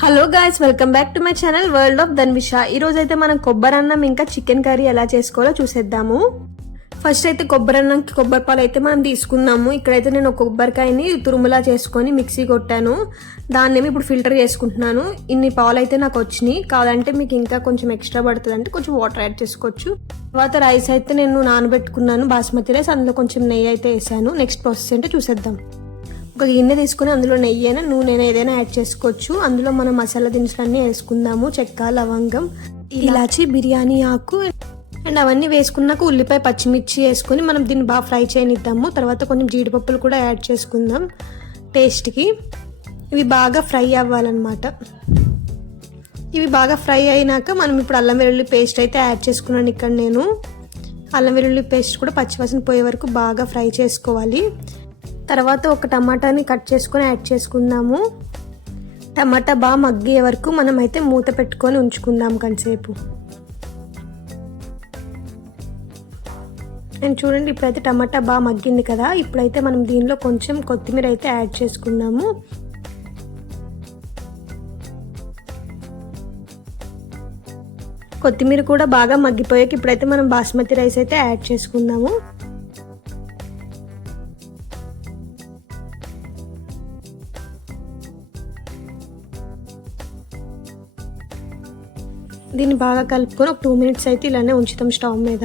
Hello guys, welcome back to my channel world of Dhanvisha. ఈ రోజు అయితే మనం కొబ్బరి అన్నం ఇంకా చికెన్ కర్రీ ఎలా చేసుకోవాలో చూసేద్దాము. ఫస్ట్ అయితే కొబ్బరి అన్నంకి కొబ్బరి పాలు అయితే మనం తీసుకుందాము. ఇక్కడైతే నేను ఒక కొబ్బరికాయని తురుములా చేసుకొని మిక్సీ కొట్టాను. దాన్నేమి ఇప్పుడు ఫిల్టర్ చేసుకుంటున్నాను. ఇన్ని పాలు అయితే నాకు వచ్చినాయి. కాదంటే మీకు ఇంకా కొంచెం ఎక్స్ట్రా పడుతుంది అంటే కొంచెం వాటర్ యాడ్ చేసుకోవచ్చు. తర్వాత రైస్ అయితే నేను నానబెట్టుకున్నాను, బాస్మతి రైస్. అందులో కొంచెం నెయ్యి అయితే వేసాను. నెక్స్ట్ ప్రాసెస్ ఏంటో చూసేద్దాం. ఒక గిన్నె తీసుకుని అందులో నెయ్యి అయినా నూనె ఏదైనా యాడ్ చేసుకోవచ్చు. అందులో మనం మసాలా దినుసులన్నీ వేసుకుందాము. చెక్క, లవంగం, ఇలాచి, బిర్యానీ ఆకు అండ్ అవన్నీ వేసుకున్నాక ఉల్లిపాయ, పచ్చిమిర్చి వేసుకొని మనం దీన్ని బాగా ఫ్రై చేయనిద్దాము. తర్వాత కొంచెం జీడిపప్పులు కూడా యాడ్ చేసుకుందాం టేస్ట్కి. ఇవి బాగా ఫ్రై అవ్వాలన్నమాట. ఇవి బాగా ఫ్రై అయినాక మనం ఇప్పుడు అల్లం వెల్లుల్లి పేస్ట్ అయితే యాడ్ చేసుకున్నాను. ఇక్కడ నేను అల్లం వెల్లుల్లి పేస్ట్ కూడా పచ్చివాసన పోయే వరకు బాగా ఫ్రై చేసుకోవాలి. తర్వాత ఒక టమాటాని కట్ చేసుకొని యాడ్ చేసుకుందాము. టమాటా బాగా మగ్గే వరకు మనం అయితే మూత పెట్టుకొని ఉంచుకుందాం కొంతసేపు. అండ్ చూడండి, ఇప్పుడైతే టమాటా బాగా మగ్గింది కదా. ఇప్పుడైతే మనం దీనిలో కొంచెం కొత్తిమీర అయితే యాడ్ చేసుకుందాము. కొత్తిమీర కూడా బాగా మగ్గిపోయాక ఇప్పుడైతే మనం బాస్మతి రైస్ అయితే యాడ్ చేసుకుందాము. దీన్ని బాగా కలుపుకొని ఒక 2 మినిట్స్ అయితే ఇలానే ఉంచుతాం స్టవ్ మీద.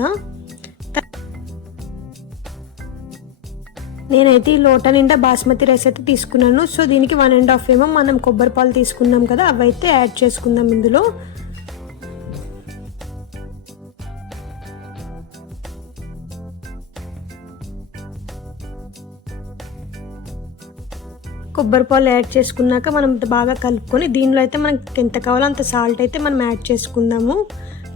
నేనైతే ఈ లోటా నిండా బాస్మతి రైస్ అయితే తీసుకున్నాను. సో దీనికి 1.5 ఏమో మనం కొబ్బరి పాలు తీసుకున్నాం కదా, అవైతే యాడ్ చేసుకుందాం ఇందులో. కొబ్బరి పాలు యాడ్ చేసుకున్నాక మనం బాగా కలుపుకొని దీనిలో అయితే మనకి ఎంత కావాలో అంత సాల్ట్ అయితే మనం యాడ్ చేసుకుందాము.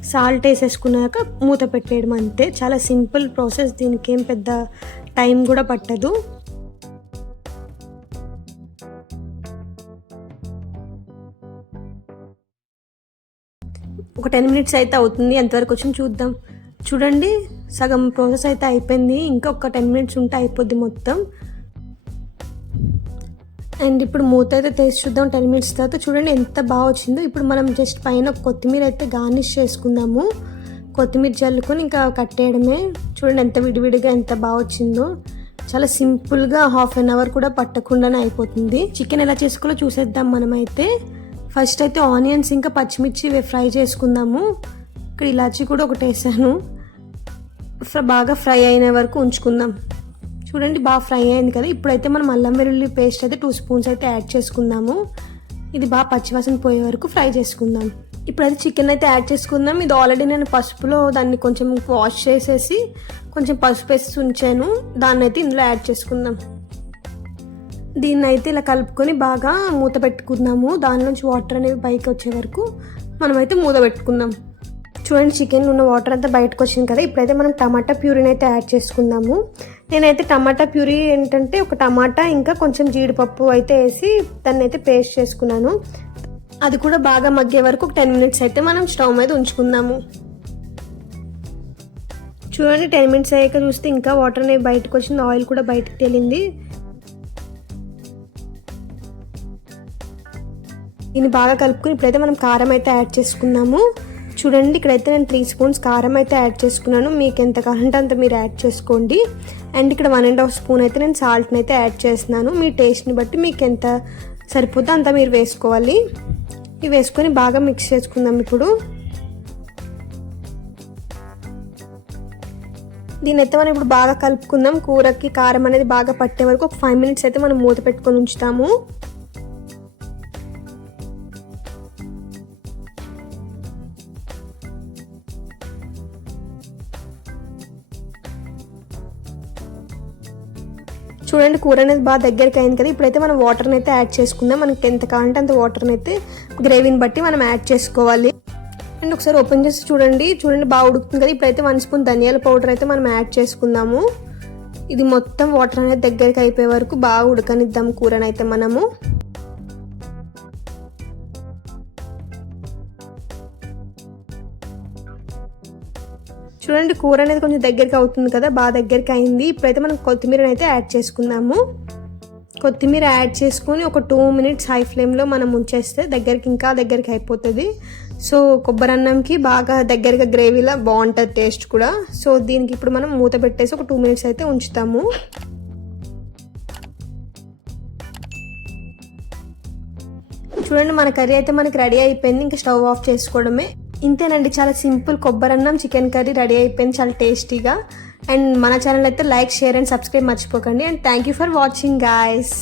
సాల్ట్ వేసేసుకున్నాక మూత పెట్టేయడం అంతే. చాలా సింపుల్ ప్రాసెస్. దీనికి ఏం పెద్ద టైం కూడా పట్టదు. ఒక 10 మినిట్స్ అయితే అవుతుంది. ఎంతవరకు వచ్చింది చూద్దాం. చూడండి, సగం ప్రాసెస్ అయితే అయిపోయింది. ఇంకా ఒక 10 మినిట్స్ ఉంటే అయిపోద్ది మొత్తం. అండ్ ఇప్పుడు మూత అయితే తీసి చూద్దాం 10 మినిట్స్ తర్వాత. చూడండి ఎంత బాగా వచ్చిందో. ఇప్పుడు మనం జస్ట్ పైన కొత్తిమీర అయితే గార్నిష్ చేసుకుందాము. కొత్తిమీర చల్లుకొని ఇంకా కట్టేయడమే. చూడండి ఎంత విడివిడిగా ఎంత బాగా వచ్చిందో. చాలా సింపుల్గా 1/2 అవర్ కూడా పట్టకుండానే అయిపోతుంది. చికెన్ ఎలా చేసుకోవాలో చూసేద్దాం మనమైతే. ఫస్ట్ అయితే ఆనియన్స్ ఇంకా పచ్చిమిర్చి ఫ్రై చేసుకుందాము. ఇక్కడ ఇలాచి కూడా ఒకటి వేసాను. బాగా ఫ్రై అయిన వరకు ఉంచుకుందాం. చూడండి బాగా ఫ్రై అయింది కదా. ఇప్పుడైతే మనం అల్లం వెల్లుల్లి పేస్ట్ అయితే 2 స్పూన్స్ అయితే యాడ్ చేసుకుందాము. ఇది బాగా పచ్చివాసన పోయే వరకు ఫ్రై చేసుకుందాం. ఇప్పుడైతే చికెన్ అయితే యాడ్ చేసుకుందాం. ఇది ఆల్రెడీ నేను పసుపులో దాన్ని కొంచెం వాష్ చేసేసి కొంచెం పసుపు వేసి ఉంచాను. దాన్ని అయితే ఇందులో యాడ్ చేసుకుందాం. దీన్ని అయితే ఇలా కలుపుకొని బాగా మూత పెట్టుకుందాము. దాని నుంచి వాటర్ అనేవి పైకి వచ్చే వరకు మనమైతే మూత పెట్టుకుందాం. చూడండి, చికెన్లో ఉన్న వాటర్ అంతా బయటకు వచ్చింది కదా. ఇప్పుడైతే మనం టమాటా ప్యూరీని అయితే యాడ్ చేసుకుందాము. నేనైతే టమాటా ప్యూరీ ఏంటంటే ఒక టమాటా ఇంకా కొంచెం జీడిపప్పు అయితే వేసి దాన్ని అయితే పేస్ట్ చేసుకున్నాను. అది కూడా బాగా మగ్గే వరకు ఒక 10 మినిట్స్ అయితే మనం స్టవ్ మీద ఉంచుకుందాము. చూడండి, 10 మినిట్స్ అయ్యాక చూస్తే ఇంకా వాటర్ అనేవి బయటకు వచ్చింది. ఆయిల్ కూడా బయటకు తేలింది. దీన్ని బాగా కలుపుకొని ఇప్పుడైతే మనం కారం అయితే యాడ్ చేసుకున్నాము. చూడండి, ఇక్కడైతే నేను 3 స్పూన్స్ కారం అయితే యాడ్ చేసుకున్నాను. మీకు ఎంత కావాలంటే అంత మీరు యాడ్ చేసుకోండి. అండ్ ఇక్కడ 1.5 స్పూన్ అయితే నేను సాల్ట్ని అయితే యాడ్ చేస్తున్నాను. మీ టేస్ట్ని బట్టి మీకు ఎంత సరిపోతుందో అంత మీరు వేసుకోవాలి. ఇవి వేసుకొని బాగా మిక్స్ చేసుకుందాం. ఇప్పుడు దీని అయితే మనం ఇప్పుడు బాగా కలుపుకుందాం. కూరకి కారం అనేది బాగా పట్టే వరకు ఒక 5 మినిట్స్ అయితే మనం మూత పెట్టుకొని ఉంచుతాము. చూడండి, కూర అనేది బాగా దగ్గరికి అయింది కదా. ఇప్పుడైతే మనం వాటర్ని అయితే యాడ్ చేసుకుందాం. మనకి ఎంత కావాలంటే అంత వాటర్ని అయితే గ్రేవీని బట్టి మనం యాడ్ చేసుకోవాలి. అండ్ ఒకసారి ఓపెన్ చేసి చూడండి బాగా ఉడుకుతుంది కదా. ఇప్పుడైతే 1 స్పూన్ ధనియాల పౌడర్ అయితే మనం యాడ్ చేసుకుందాము. ఇది మొత్తం వాటర్ అనేది దగ్గరికి అయిపోయే వరకు బాగా ఉడకనిద్దాం కూరనైతే మనము. చూడండి, కూర అనేది కొంచెం దగ్గరికి అవుతుంది కదా, బాగా దగ్గరికి అయింది. ఇప్పుడైతే మనం కొత్తిమీరని అయితే యాడ్ చేసుకుందాము. కొత్తిమీర యాడ్ చేసుకొని ఒక 2 మినిట్స్ హై ఫ్లేమ్లో మనం ఉంచేస్తే దగ్గరికి అయిపోతుంది. సో కొబ్బరి అన్నంకి బాగా దగ్గరగా గ్రేవీలా బాగుంటుంది టేస్ట్ కూడా. సో దీనికి ఇప్పుడు మనం మూత పెట్టేసి ఒక 2 మినిట్స్ అయితే ఉంచుతాము. చూడండి మన కర్రీ అయితే మనకి రెడీ అయిపోయింది. ఇంకా స్టవ్ ఆఫ్ చేసుకోవడమే. ఇంతేనండి, చాలా సింపుల్ కొబ్బరి అన్నం చికెన్ కర్రీ రెడీ అయిపోయింది, చాలా టేస్టీగా. అండ్ మన ఛానల్ అయితే లైక్, షేర్ అండ్ సబ్స్క్రైబ్ మర్చిపోకండి. And thank you for watching guys.